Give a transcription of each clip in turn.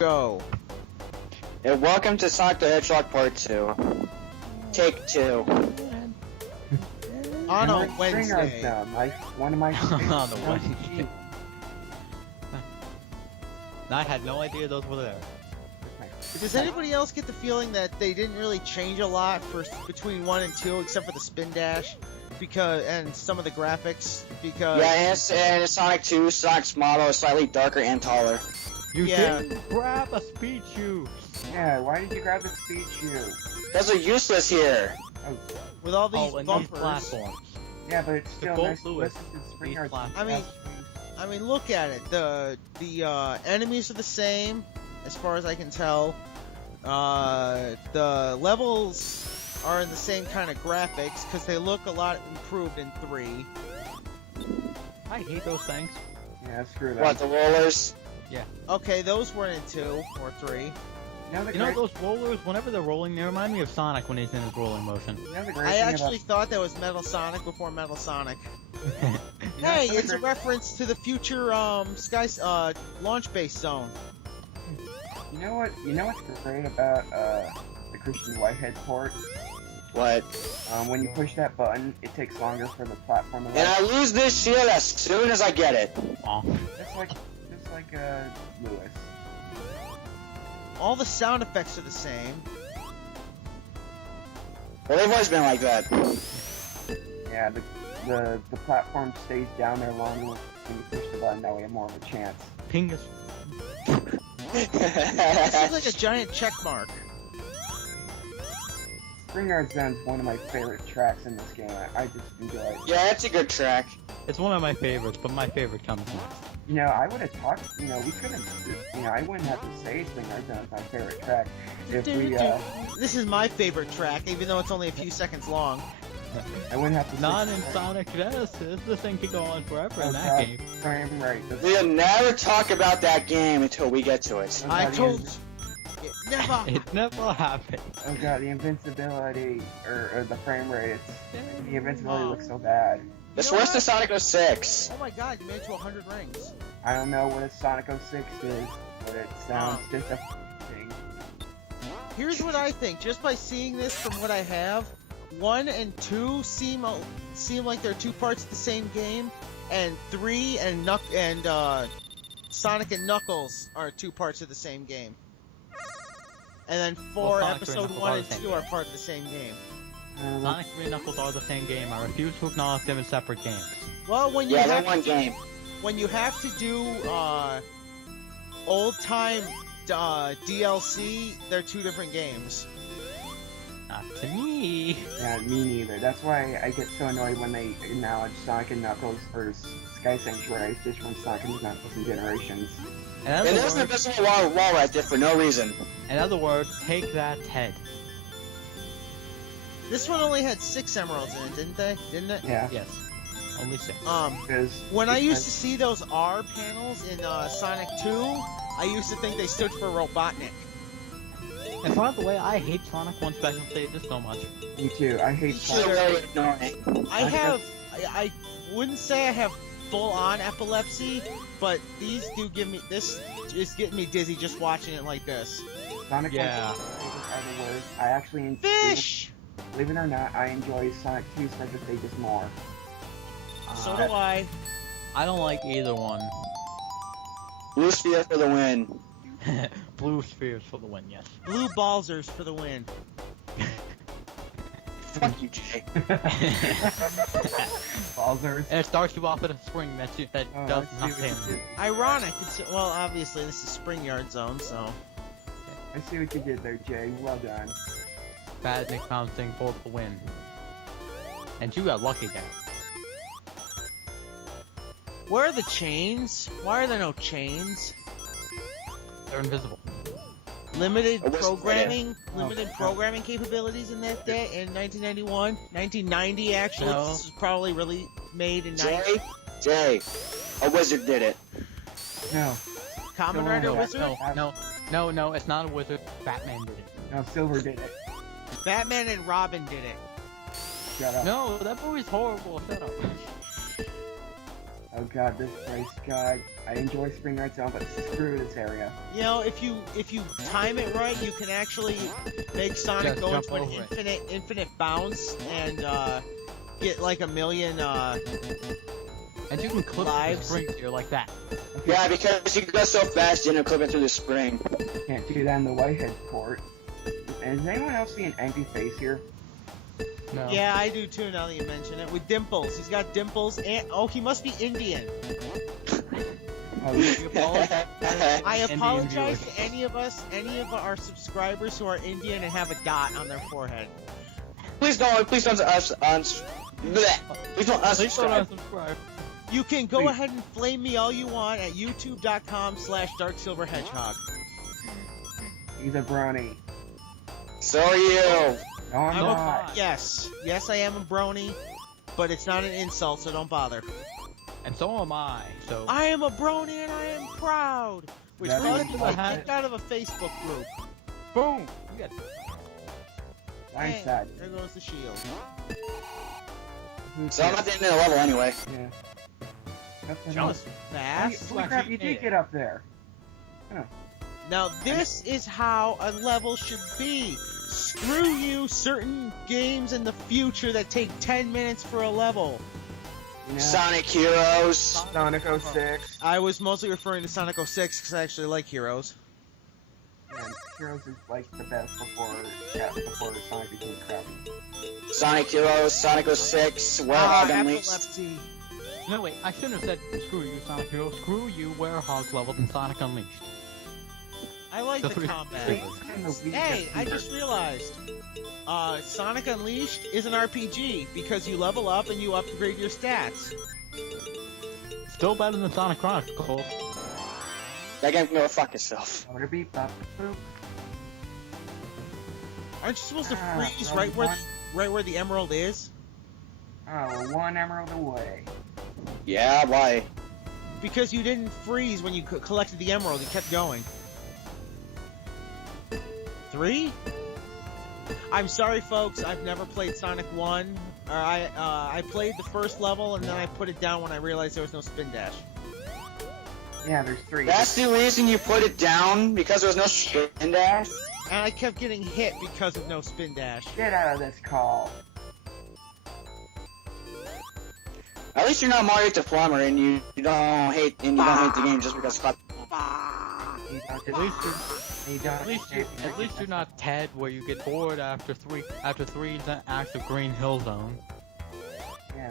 Go. And welcome to Sonic the Hedgehog Part 2. Take 2. On a Wednesday. One of my On the Wednesday. I had no idea those were there. Does anybody else get the feeling that they didn't really change a lot between 1 and 2 except for the spin dash? And some of the graphics? Because... Yeah, and in Sonic 2, Sonic's model is slightly darker and taller. You didn't grab a speed shoe! Yeah, why did you grab the speed shoe? Those are useless here. Oh. With all these and bumpers. these platforms. Yeah, but it's still nice to listen to Spring Yard. I mean, look at it. The enemies are the same, as far as I can tell. The levels are in the same kind of graphics, because they look a lot improved in 3. I hate those things. Yeah, screw that. What, the rollers? Yeah. Okay, those weren't in 2 or 3. You know those rollers, whenever they're rolling, they remind me of Sonic when he's in his rolling motion. I actually thought that was Metal Sonic before Metal Sonic. Hey, it's a reference to the future launch base zone. You know what's great about the Christian Whitehead port? What? When you push that button, it takes longer for the platform to And I lose this shield as soon as I get it. Aw. Just like Lewis. All the sound effects are the same. Well, they've always been like that. Yeah, the platform stays down there longer when you push the button. That way, you have more of a chance. Pingus. This is like a giant check mark. Spring Yard Zone's one of my favorite tracks in this game. I just enjoy it. Yeah, that's a good track. It's one of my favorites, but my favorite comes next. You know, I would have talked, we could have, I wouldn't have to say Spring Yard Zone's my favorite track if we, This is my favorite track, even though it's only a few seconds long. I wouldn't have to Not in Sonic Genesis, this thing could go on forever in that game. Frame rate. We'll never talk about that game until we get to it. I told it never. It never happened. Oh god, the invincibility, or the frame rate, the invincibility looks so bad. It's worse than Sonic 06. Oh my god, you made it to 100 rings. I don't know what a Sonic 06 is, but it sounds just a thing. Here's what I think, just by seeing this from what I have, 1 and 2 seem like they're 2 parts of the same game, and 3 and Sonic and Knuckles are 2 parts of the same game. And then 4, episode 1 and 2 are part of the same game. Sonic 3 and Knuckles are the same game. I refuse to acknowledge them as separate games. Well, when you they're one game. When you have to do old time DLC, they're 2 different games. Not to me. Yeah, me neither. That's why I get so annoyed when they acknowledge Sonic and Knuckles or Sky Sanctuary just from Sonic and Knuckles and Generations. It doesn't invisible wall right there for no reason. In other words, take that head. This one only had 6 emeralds in it, didn't it? Yeah. Yes. Only 6. When I used to see those R panels in Sonic 2, I used to think they stood for Robotnik. And by the way, I hate Sonic 1 special stages so much. Me too. I hate Sonic. I wouldn't say I have full-on epilepsy, but these do give me, this is getting me dizzy just watching it like this. Sonic yeah. I actually enjoy Fish! Believe it or not, I enjoy Sonic 2 special stages more. So do I. I don't like either one. Blue sphere for the win. Blue spheres for the win, yes. Blue ballsers for the win. Fuck you, Jay. Ballsers. And it starts you off at a spring that does nothing. Ironic. Well, obviously this is Spring Yard Zone, so. I see what you did there, Jay. Well done. Bad Nick bouncing for the win. And you got lucky there. Where are the chains? Why are there no chains? They're invisible. Limited programming capabilities in that day in 1991, 1990 actually. No. This was probably really made in 90. Jay, a wizard did it. No. Kamen Rider Wizard? No, it's not a wizard. Batman did it. No, Silver did it. Batman and Robin did it. Shut up. No, that movie's horrible. Shut up. Oh god, this place, god. I enjoy Spring Ride Zone, but screw this area. You know, if you time it right, you can actually make Sonic Just go jump into an over it. infinite bounce and get like a million And you can clip the lives. springs here like that. Yeah, because you go so fast, you know, clip it through the spring. Can't do that in the Whitehead port. And is anyone else seeing angry face here? No. Yeah, I do too. Now that you mention it, with dimples, he's got dimples, and oh, he must be Indian. Oh, I Indian apologize viewers. to any of our subscribers who are Indian and have a dot on their forehead. Please don't please don't unsubscribe. Unsubscribe. You can go Please. ahead and flame me all you want at youtube.com/darksilverhedgehog. he's a brony. So are you. No, I'm I'm not. Yes, I am a brony, but it's not an insult, so don't bother. And so am I. So I am a brony and I am proud. Which That's caused me to what get I- kicked out of a Facebook group. boom. You got Nice Hey, side. there goes the shield. So I'm at the end of the level anyway. Yeah. That's Jump. enough. Fast. Holy crap, you did get up there. Now this is how a level should be. Screw you, certain games in the future that take 10 minutes for a level. You know, Sonic Heroes. Sonic 06. I was mostly referring to Sonic 06 because I actually like Heroes. And Heroes is like the best before Sonic became crappy. Sonic Heroes, Sonic 06, Werehog Unleashed. epilepsy. No, wait, I shouldn't have said screw you, Sonic Hero. Screw you, Werehog leveled in Sonic Unleashed. I like The the three- combat. And the Wii Hey, gets I cheaper. just realized. Sonic Unleashed is an RPG because you level up and you upgrade your stats. Still better than Sonic Chronicles. That game can go fuck itself. Order beep bop boop. Aren't you supposed to Ah, freeze wrong one. right where the emerald is? Oh, we're one emerald away. Yeah, why? Because you didn't freeze when you collected the emerald, you kept going. 3? I'm sorry, folks. I've never played Sonic 1. I played the first level and then I put it down when I realized there was no spin dash. Yeah, there's 3. That's the reason you put it down, because there was no spin dash? And I kept getting hit because of no spin dash. Get out of this call. At least you're not Mario to Plumber and you don't hate the game just because fuck. You don't At least you're, you don't at least you're not Ted, where you get bored after three acts of Green Hill Zone. Yeah,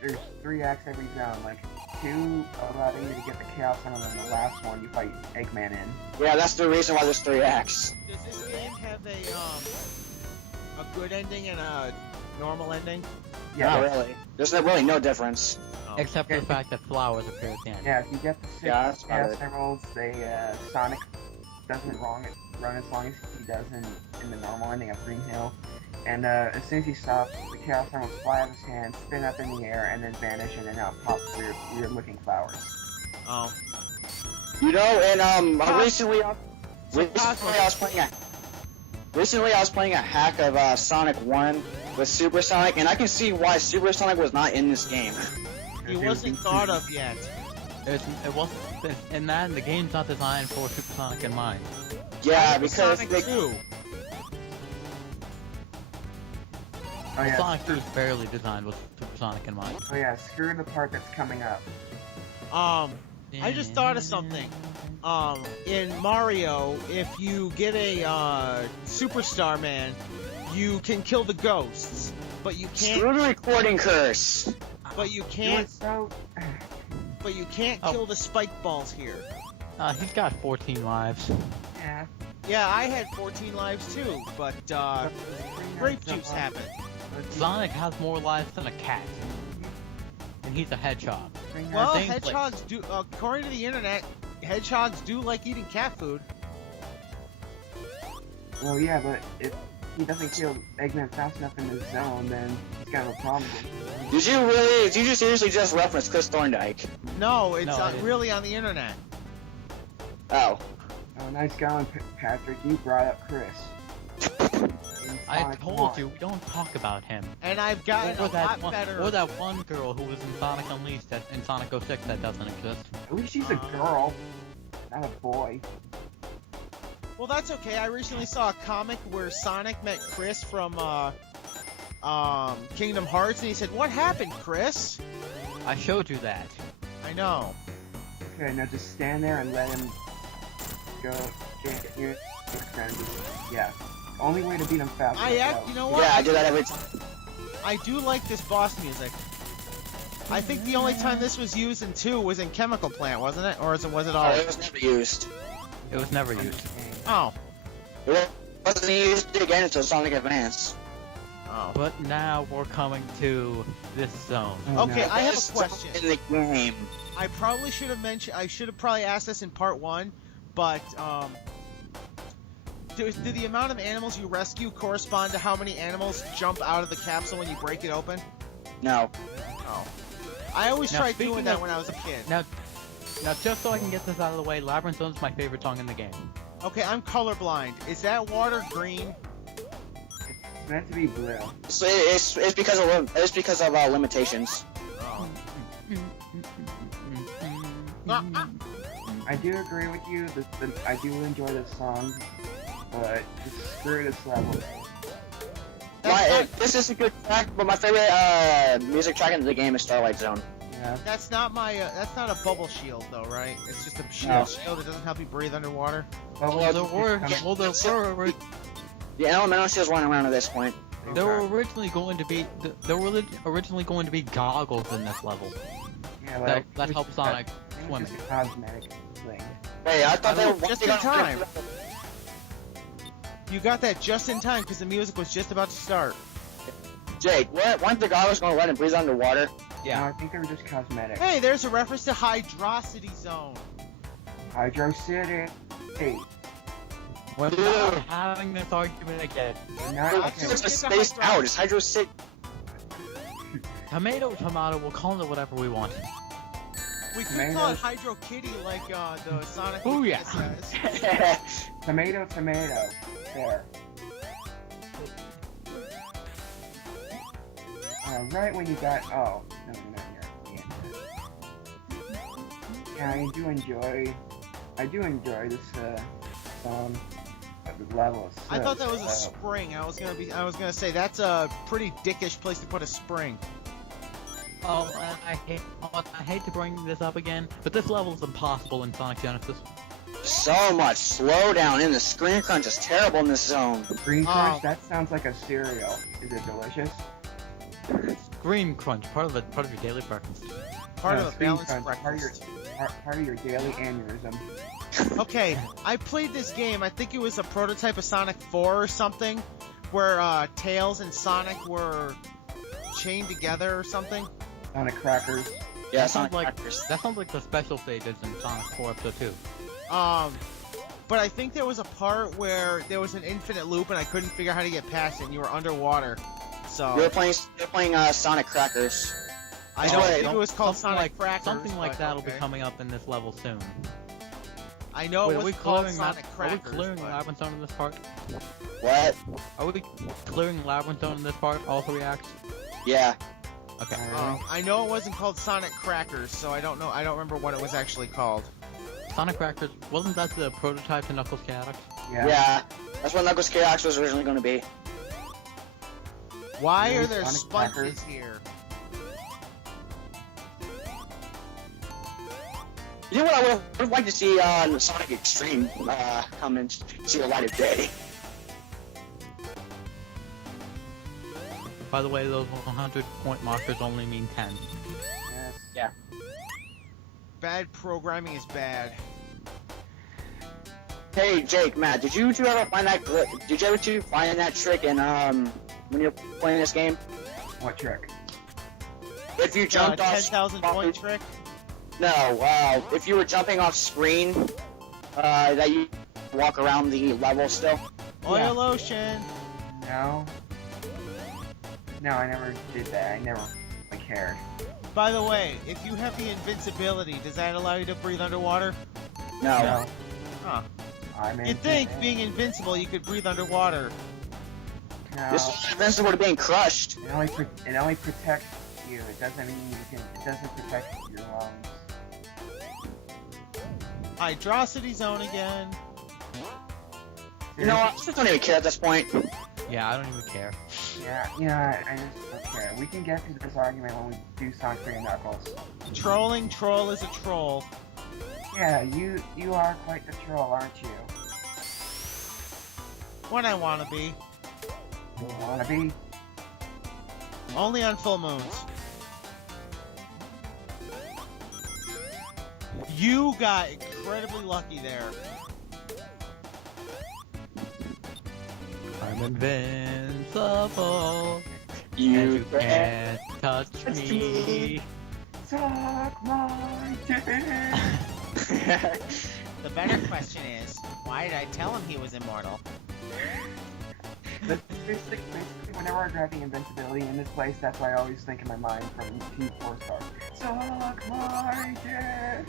there's 3 acts every zone. Like 2 allowing you to get the Chaos Emerald, and then the last one you fight Eggman in. Yeah, that's the reason why there's 3 acts. Does this game have a good ending and a normal ending? Yeah, Not really. There's really no difference. Oh. Except for the fact that flowers appear at the end. yeah. If you get the 6 Yeah, that's about Chaos it. Emeralds, Sonic doesn't run as long as he does in the normal ending of Green Hill. And as soon as he stops, the Chaos Emeralds fly out of his hand, spin up in the air, and then vanish, and then out pops weird looking flowers. Oh. You know, and recently I was playing a hack of Sonic 1 with Super Sonic, and I can see why Super Sonic was not in this game. He wasn't thought of yet. It wasn't in that, and the game's not designed for Supersonic in mind. Yeah, Sonic because Sonic they, 2. Oh yeah, Sonic 2 is barely designed with Supersonic in mind. oh yeah, screw the part that's coming up. I just thought of something. In Mario, if you get a Superstar Man, you can kill the ghosts, but you can't. screw the recording curse. But you You can't. were so... But you can't Oh. kill the spike balls here. He's got 14 lives. yeah. Yeah, I had 14 lives too, but grape juice happened. Sonic has more lives than a cat. And he's a hedgehog. Well, Same hedgehogs do. According to the internet, hedgehogs do like eating cat food. Well, yeah, but if he doesn't kill Eggman fast enough in the zone, then he's got no problem. Did you seriously just reference Chris Thorndike? No, it's No, I didn't. really on the internet. Oh. Oh, nice going, Patrick. You brought up Chris. I Sonic told 1. you, we don't talk about him. And I've gotten a lot better. Or that one girl who was in Sonic Unleashed in Sonic 06 that doesn't exist. At least she's a girl, not a boy. Well, that's okay. I recently saw a comic where Sonic met Chris from Kingdom Hearts, and he said, "What happened, Chris?" I showed you that. I know. Okay, now just stand there and let him go. Get your friends. Yeah. Only way to beat him fast. You know what? Yeah, I do that every time. I do like this boss music. I think the only time this was used in 2 was in Chemical Plant, wasn't it? Or was it all? Oh, it was never used. It was never used. Oh. It wasn't used again until Sonic Advance. Oh. But now we're coming to this zone. Okay, I have a Best question. in the game. I probably should have mentioned. I should have probably asked this in part 1, but do the amount of animals you rescue correspond to how many animals jump out of the capsule when you break it open? No. Oh. I always Now, tried speaking doing that of- when I was a kid. Now, just so I can get this out of the way, Labyrinth Zone's my favorite song in the game. Okay, I'm colorblind. Is that water green? It's meant to be blue. So it's because of limitations. Oh. I do agree with you. I do enjoy this song, but just screw this level. This is a good track, but my favorite music track in the game is Starlight Zone. Yeah. That's not my. That's not a bubble shield, though, right? It's just a shield. No. Shield that doesn't help you breathe underwater. Well, there were The elemental shield's running around at this point. there were originally going to be goggles in this level Yeah, that help Sonic It was swimming. just a cosmetic thing. Wait, I thought they were Just in time. You got that just in time because the music was just about to start. Jake, weren't the goggles going to let him breathe underwater? No, I think they were just cosmetic. Hey, there's a reference to Hydrocity Zone. Hydro City. Hey, We're Dude. not having this argument again. not Actually, okay. It's a It's a spaced Hydro- out. It's Hydro City. Tomato, we'll call it whatever we want. We could call it Hydro Kitty like the Sonic Booyah. says. Tomato. There. Right when you got. Oh, no, you're not here. Yeah, I do enjoy this song. The level. Is I so thought that was a slow. spring. I was gonna say that's a pretty dickish place to put a spring. Oh, and I hate to bring this up again, but this level is impossible in Sonic Genesis. So much slowdown, and the screen crunch is terrible in this zone. Green Crunch. Oh. That sounds like a cereal. Is it delicious? Green Crunch, part of your daily breakfast. Part No, of a Green balanced Crunch, breakfast. Part of your daily aneurysm. Okay, I played this game. I think it was a prototype of Sonic 4 or something, where Tails and Sonic were chained together or something. Sonic Crackers. Yeah, that Sonic sounds like Crackers. that sounds like the special stages in Sonic 4 Episode 2. But I think there was a part where there was an infinite loop and I couldn't figure out how to get past it and you were underwater. So You're playing Sonic Crackers. I don't wait, think it was called Sonic Crackers. Something like but that'll okay. be coming up in this level soon. I know Wait, it are we was called clearing Sonic Are we Crackers. clearing but- Labyrinth Zone in this part? What? Are we clearing Labyrinth Zone in this part? All 3 acts? Yeah. Okay. I know it wasn't called Sonic Crackers, so I don't know. I don't remember what it was actually called. Sonic Crackers, wasn't that the prototype to Knuckles Chaotix? Yeah. That's what Knuckles Chaos was originally going to be. Why Really, are there Sonic sponges Crackers? here? You know what I would have liked to see Sonic Extreme come and see the light of day. By the way, those 100-point markers only mean 10. Yes. Bad programming is bad. Hey, Jake, Matt, did you two ever find that? Did you ever two find that trick in when you're playing this game? What trick? If you jumped off 10,000 point trick. No, if you were jumping off screen, that you walk around the level still. Oil Ocean. No. No, I never did that. I never cared. By the way, if you have the invincibility, does that allow you to breathe underwater? No. No. Huh. I'm You'd think being invincible, you could breathe underwater. No, This is invincible to being crushed. it only protects you. It doesn't mean you can. It doesn't protect your lungs. Hydrocity zone again. You know what? I just don't even care at this point. Yeah, I don't even care. Yeah, I just don't care. We can get to this argument when we do Sonic 3 and Knuckles. Trolling troll is a troll. Yeah, you are quite the troll, aren't you? When I wanna be. You wanna be? Only on full moons. You got incredibly lucky there. I'm invincible. You And you can't touch me. Suck my dick! The better question is, why did I tell him he was immortal? That's basically, whenever I'm grabbing invincibility in this place, that's what I always think in my mind from Team 4 Star. Suck my dick!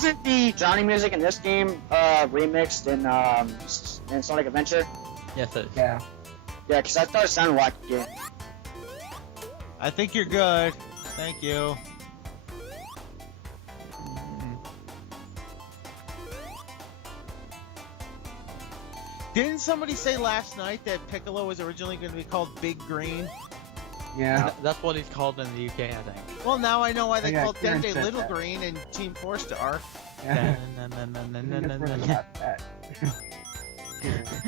Isn't the Johnny music in this game remixed in Sonic Adventure? Yes, it is. Yeah. Yeah, because I thought it sounded like it. I think you're good. Thank you. Didn't somebody say last night that Piccolo was originally going to be called Big Green? Yeah. That's what he's called in the UK, I think. Well, now I know why they Yeah, called Kieran Dende said Little that. Green in Team 4 Star. Yeah.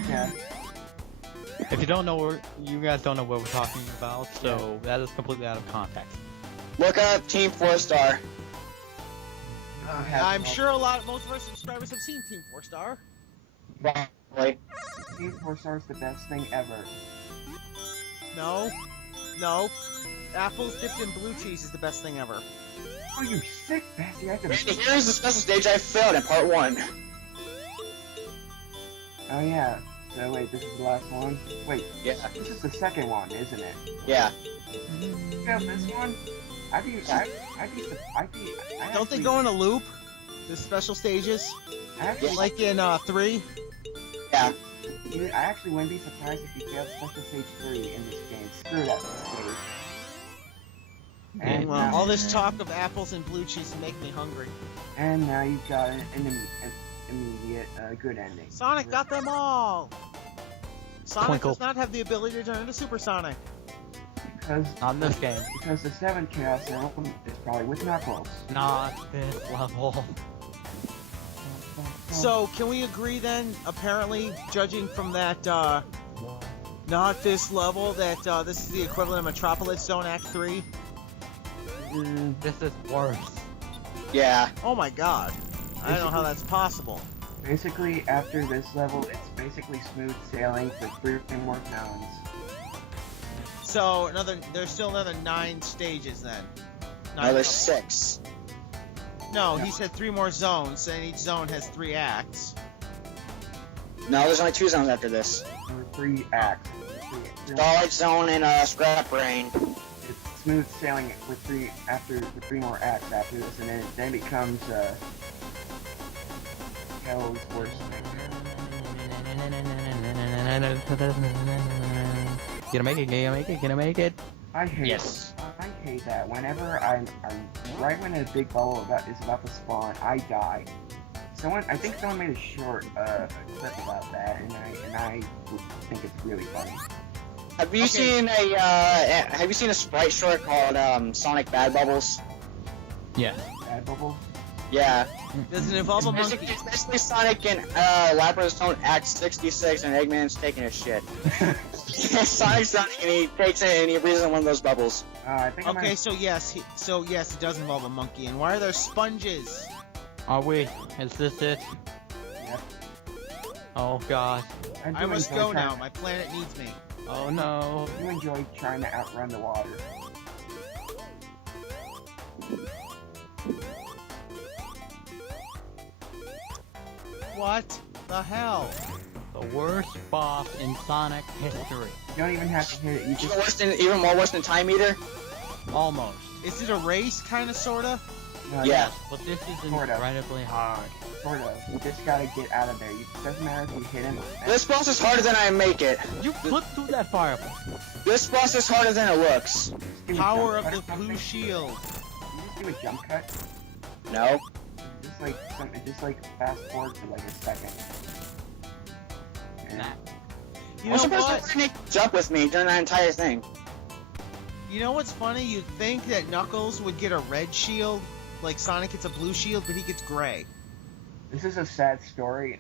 Yeah. If you don't know, you guys don't know what we're talking about, so that is completely out of context. Look up Team 4 Star. I'm sure most of our subscribers have seen Team 4 Star. Probably. Team 4 Star is the best thing ever. No. Apples dipped in blue cheese is the best thing ever. Oh, you sick bastard! I have to... And here's the special stage I failed in part 1. Oh yeah. So wait, this is the last one. Wait, Yeah. this is the second one, isn't it? Yeah. You have this one? I'd be. Don't they go in a loop? The special stages? Actually, Like in 3? Yeah. I actually wouldn't be surprised if you failed Special Stage 3 in this game. Screw that stage. And, Well, all this talk of apples and blue cheese make me hungry. and now you've got an immediate good ending. Sonic got them all! Sonic Twinkle. does not have the ability to turn into Super Sonic. Because Not in this game. the 7th Chaos Emerald is probably with Knuckles. Not this level. So, can we agree then, apparently, judging from that, not this level, that this is the equivalent of Metropolis Zone Act 3? This is worse. Yeah. Oh my god. I don't know how that's possible. Basically, after this level, it's basically smooth sailing for 3 more zones. So, there's still another 9 stages then. No, 9 there's levels. 6. No, he said 3 more zones, and each zone has 3 acts. No, there's only 2 zones after this. There were 3 acts. Starlight Zone and Scrap Brain. It's smooth sailing with 3 more acts after this, and then it becomes Hell's worst nightmare. Gonna make it, gonna make it. I hate Yes. I hate that. Whenever I'm right when a big bubble is about to spawn, I die. I think someone made a short clip about that, and I think it's really funny. Have you seen a sprite short called Sonic Bad Bubbles? Yeah. Bad bubble. Yeah. Does it involve a monkey? It's basically Sonic in Labyrinth Zone Act 66 and Eggman's taking a shit. Sonic's running and he takes it and he breathes in one of those bubbles. I think I'm Okay, so yes, it does involve a monkey. And why are there sponges? Are we? Is this it? Yep. Oh god. I must go now. My planet needs me. Oh no. You enjoy trying to outrun the water. What the hell? The worst boss in Sonic history. You don't even have to hit it. You just Even more worse than Time Eater? Almost. Is it a race, kinda, sorta? Yeah. But this is Sort of. incredibly hard. Sort of. You just gotta get out of there. It doesn't matter if you hit him. This boss is harder than I make it. You flip through that fireball. This boss is harder than it looks. Just do a Power jump of the cut or blue something. shield. You just do a jump cut. No. Just like fast forward for like a second. And Nah. You I'm know supposed what? to make jump with me during that entire thing. You know what's funny? You'd think that Knuckles would get a red shield, like Sonic gets a blue shield, but he gets gray. this is a sad story.